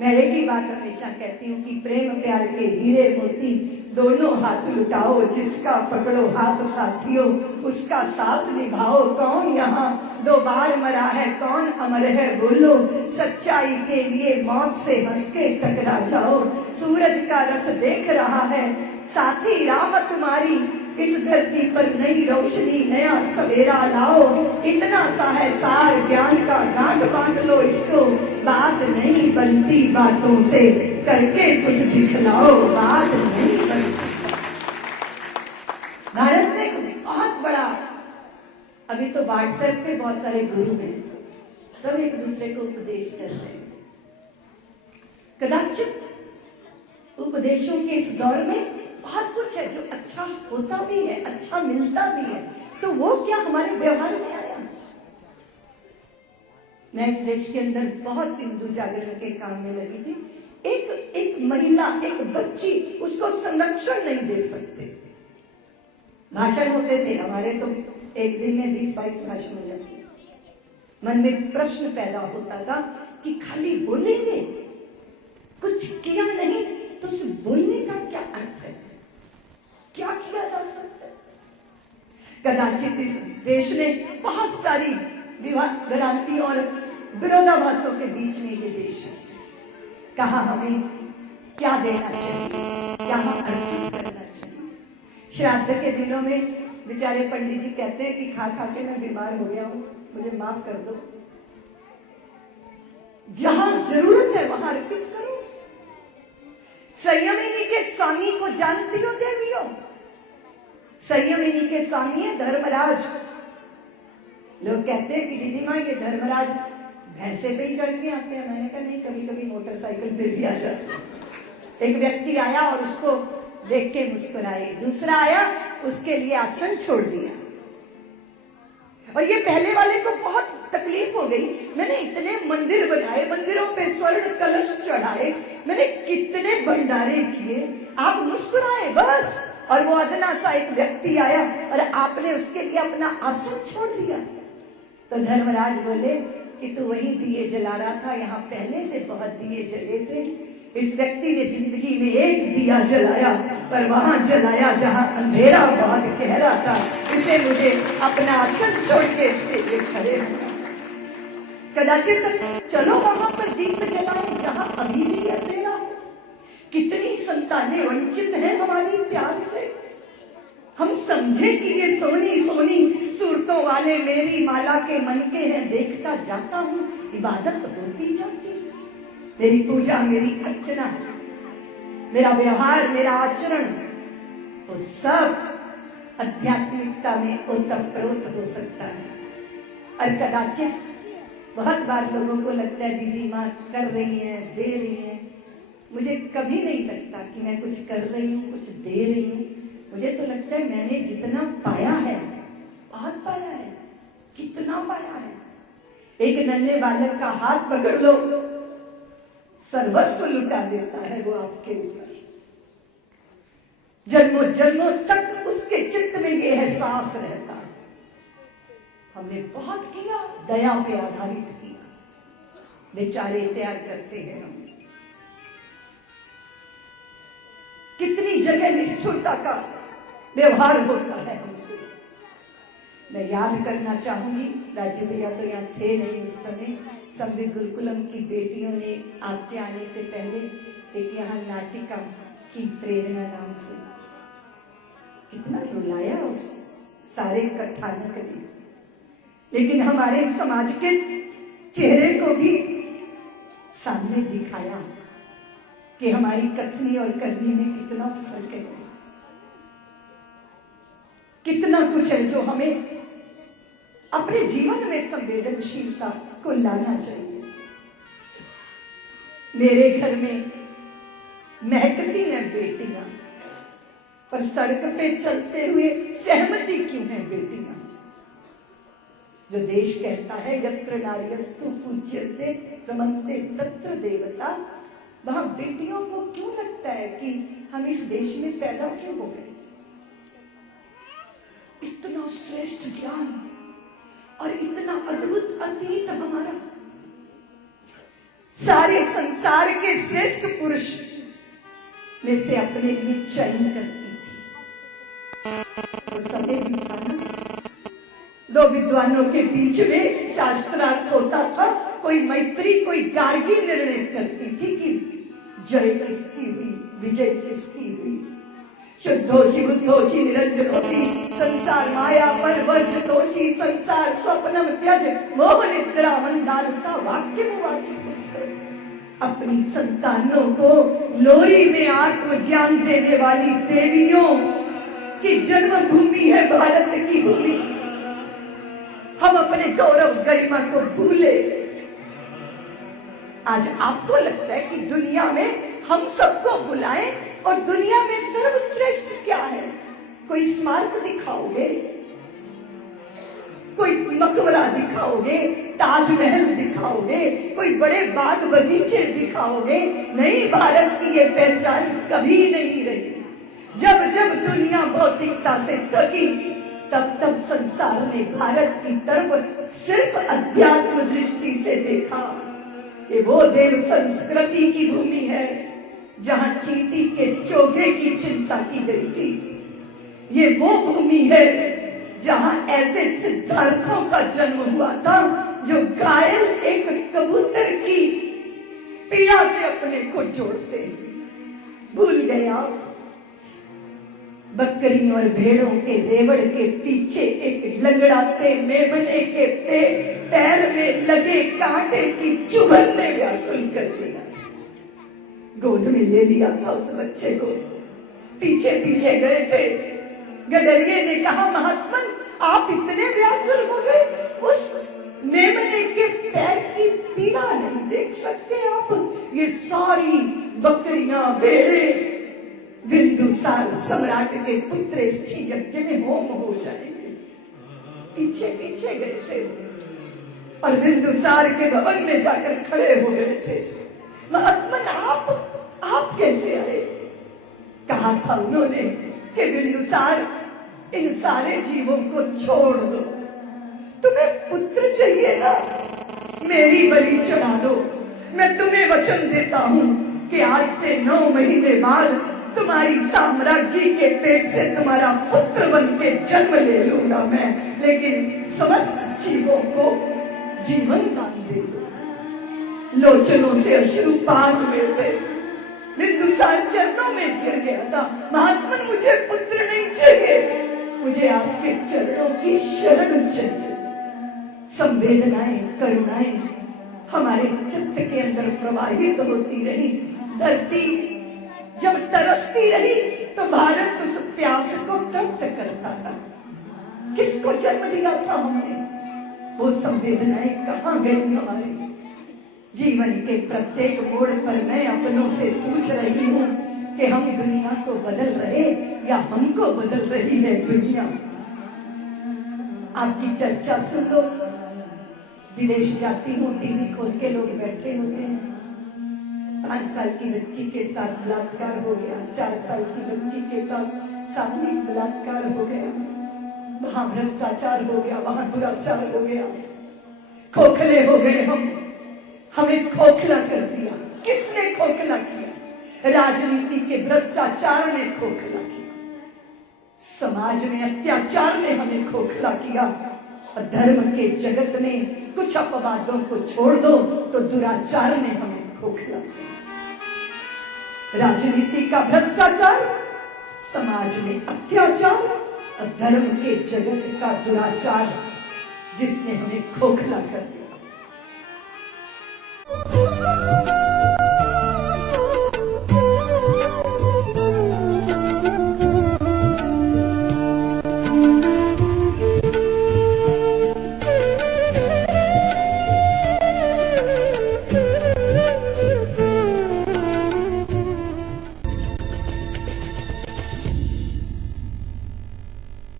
मैं एक ही बात हमेशा कहती हूँ कि प्रेम प्यार के हीरे मोती दोनों हाथ लुटाओ, जिसका पकड़ो हाथ साथियों उसका साथ निभाओ। कौन यहाँ 2 बार मरा है, कौन अमर है बोलो, सच्चाई के लिए मौत से हंस के टकरा जाओ। सूरज का रथ देख रहा है साथी राह तुम्हारी, इस धरती पर नई रोशनी नया सवेरा लाओ। इतना सा है सार ज्ञान का, गांठ बांध लो इसको, बात नहीं बनती बातों से, करके कुछ दिखलाओ, बात नहीं बनती। भारत में एक बहुत बड़ा, अभी तो व्हाट्सएप पे बहुत सारे गुरु हैं, सब एक दूसरे को उपदेश कर रहे हैं। कदाचित उपदेशों के इस दौर में बहुत कुछ है जो अच्छा होता भी है, अच्छा मिलता भी है, तो वो क्या हमारे व्यवहार में आया? मैं इस देश के अंदर बहुत हिंदू जागरण के काम में लगी थी। एक महिला, एक बच्ची, उसको संरक्षण नहीं दे सकते। भाषण होते थे हमारे, तो एक दिन में 20-22 भाषण हो जाते। मन में प्रश्न पैदा होता था कि खाली बोलेंगे, कुछ किया नहीं, तो उस बोलने का क्या अर्थ है, क्या किया जा सकता है? कदाचित इस देश ने बहुत सारी विवादांती और विरोधाभासों के बीच में ये देश है। कहा हमें क्या देना चाहिए, क्या अर्पित करना चाहिए। श्राद्ध के दिनों में बेचारे पंडित जी कहते हैं कि खा खा के मैं बीमार हो गया हूं, मुझे माफ कर दो। जहां जरूरत है वहां अर्पित करो। संयमिनी के स्वामी को जानती हो देवियों? संयमिनी के स्वामी है धर्मराज। लोग कहते हैं कि दीदी माँ ये धर्मराज भैंसे पे ही चढ़ के आते हैं। मैंने कहा नहीं, कभी कभी मोटरसाइकिल पे भी आ जाते। एक व्यक्ति आया और उसको देख के मुस्कुराए, दूसरा आया उसके लिए आसन छोड़ दिया, और ये पहले वाले को बहुत तकलीफ हो गई। मैंने इतने मंदिर बनाए, मंदिरों पे स्वर्ण कलश चढ़ाए, मैंने कितने भंडारे किए, आप मुस्कुराए बस। और वो अदना सा एक व्यक्ति आया और आपने उसके लिए अपना आसन छोड़ दिया। तो धर्मराज बोले कि तू वही दिए जला रहा था, यहाँ पहले से बहुत दिए जले थे। इस व्यक्ति ने जिंदगी में एक दिया जलाया, पर वहां जलाया जहां अंधेरा बहुत गहरा था। इसे मुझे अपना आसन छोड़ के इसके लिए खड़े होना। कदाचित चलो वहां पर दीप जलाएं जहां अभी भी अंधेरा है। कितनी संतानें वंचित हैं हमारी प्यार से। हम समझे कि ये सोनी सोनी सूरतों वाले मेरी माला के मन के हैं, देखता जाता हूं, इबादत होती जाती। मेरी पूजा, मेरी अर्चना, मेरा व्यवहार, मेरा आचरण, वो सब आध्यात्मिकता में ओतप्रोत हो सकता है। और कदाचित बहुत बार लोगों को लगता है दीदी माँ कर रही है, दे रही है। मुझे कभी नहीं लगता कि मैं कुछ कर रही हूँ, कुछ दे रही हूँ। मुझे तो लगता है मैंने जितना पाया है, बहुत पाया है। कितना पाया है। एक नन्हे बालक का हाथ पकड़ लो, सर्वस्व लुटा देता है वो आपके ऊपर। जन्मों जन्मों तक उसके चित्त में ये एहसास रहता है हमने बहुत किया, दया पे आधारित किया। बेचारे तैयार करते हैं हम। कितनी जगह निष्ठुरता का व्यवहार होता है हमसे। मैं याद करना चाहूंगी, राजू भैया तो यहाँ थे नहीं उस समय, संवित गुरुकुलम की बेटियों ने आपके आने से पहले एक यहाँ नाटिका की प्रेरणा नाम से कितना रुलाया उस सारे कथानक ने, लेकिन हमारे समाज के चेहरे को भी सामने दिखाया कि हमारी कथनी और करनी में कितना फर्क है। कितना कुछ है जो हमें अपने जीवन में संवेदनशीलता को लाना चाहिए। मेरे घर में महकती हैं बेटियां, पर सड़क पे चलते हुए सहमति क्यों है बेटियां? जो देश कहता है यत्र नार्यस्तु पूज्यते रमन्ते तत्र देवता, वहां बेटियों को क्यों लगता है कि हम इस देश में पैदा क्यों हो गए? इतना श्रेष्ठ ज्ञान और इतना अद्भुत अतीत हमारा। सारे संसार के श्रेष्ठ पुरुष में से अपने लिए चयन करती थी। तो समय भी था ना, दो विद्वानों के बीच में शास्त्रार्थ होता था, कोई मैत्री कोई गार्गी निर्णय करती थी कि जय किसकी हुई, विजय किसकी हुई। शुद्धोषी बुद्धोषी निरंजनोषी संसार माया पर वर्जतोषी संसार स्वप्नम त्यज मोह निद्रा मंदालसा वाक्य अपनी संतानों को लोरी में आत्मज्ञान देने वाली देवियों की जन्मभूमि है भारत की भूमि। हम अपने गौरव गरिमा को भूले। आज आपको लगता है कि दुनिया में हम सबको बुलाएं और दुनिया में सर्वश्रेष्ठ क्या है? कोई स्मारक दिखाओगे, कोई मकबरा दिखाओगे, ताजमहल दिखाओगे, कोई बड़े बाग बगीचे दिखाओगे? नहीं, भारत की ये पहचान कभी नहीं रही। जब जब दुनिया भौतिकता से थकी तब तब संसार ने भारत की तरफ सिर्फ अध्यात्म दृष्टि से देखा कि वो देव संस्कृति की भूमि है जहां चींटी के चोगे की चिंता की गई थी। ये वो भूमि है जहां ऐसे सिद्धार्थों का जन्म हुआ था जो घायल एक कबूतर की पीड़ा से अपने को जोड़ते। भूल गए आप? बकरी और भेड़ों के रेवड़ के पीछे एक लंगड़ाते मेमने के पैर में लगे कांटे की चुभन ने व्याकुल कर दिया। गोद में ले लिया था उस बच्चे को, पीछे पीछे गए थे। गडरिये ने कहा, महात्मन आप इतने व्याकुल हो गए, उस मेमने के पैर की पीड़ा नहीं देख सकते आप? ये सारी बकरियां भेड़े बिंदुसार सम्राट के पुत्र इष्टि यज्ञ में होम हो जाएंगे। पीछे पीछे गए थे और बिंदुसार के भवन में जाकर खड़े हो गए थे। महात्मन आप कैसे आए? कहा था उन्होंने कि बिंदुसार इन सारे जीवों को छोड़ दो, तुम्हें पुत्र चाहिए ना, मेरी बलि चढ़ा दो। मैं तुम्हें वचन देता हूं कि आज से 9 महीने बाद तुम्हारी साम्राज्ञी के पेट से तुम्हारा पुत्र बन के जन्म ले लूंगा मैं, लेकिन समस्त जीवों को जीवन दान दे दो। लोचनों से अश्रुपात हुए थे। बिंदुसार चरणों में गिर गया था, महात्मन मुझे पुत्र नहीं चाहिए, मुझे आपके चरणों की शरण चाहिए। संवेदनाएं करुणाएं हमारे चित्त के अंदर प्रवाहित होती रही। धरती जब तरसती रही तो भारत उस प्यास को तृप्त करता था। किसको जन्म दिया था हमने? वो संवेदनाएं कहां गई हमारी? जीवन के प्रत्येक मोड़ पर मैं अपनों से पूछ रही हूं कि हम दुनिया को बदल रहे या हमको बदल रही है दुनिया? आपकी चर्चा सुन लो। विदेश जाती हूँ, टीवी खोल के लोग बैठे होते हैं। 5 साल की बच्ची के साथ बलात्कार हो गया, 4 साल की बच्ची के साथ सामूहिक बलात्कार हो गया, वहां भ्रष्टाचार हो गया, वहां दुराचार हो गया। खोखले हो गए हम, हमें खोखला कर दिया। किसने खोखला किया? राजनीति के भ्रष्टाचार ने खोखला किया, समाज में अत्याचार ने हमें खोखला किया, और धर्म के जगत में कुछ अपवादों को छोड़ दो तो दुराचार ने हमें खोखला किया। राजनीति का भ्रष्टाचार, समाज में अत्याचार और धर्म के जगत का दुराचार, जिसने हमें खोखला कर दिया।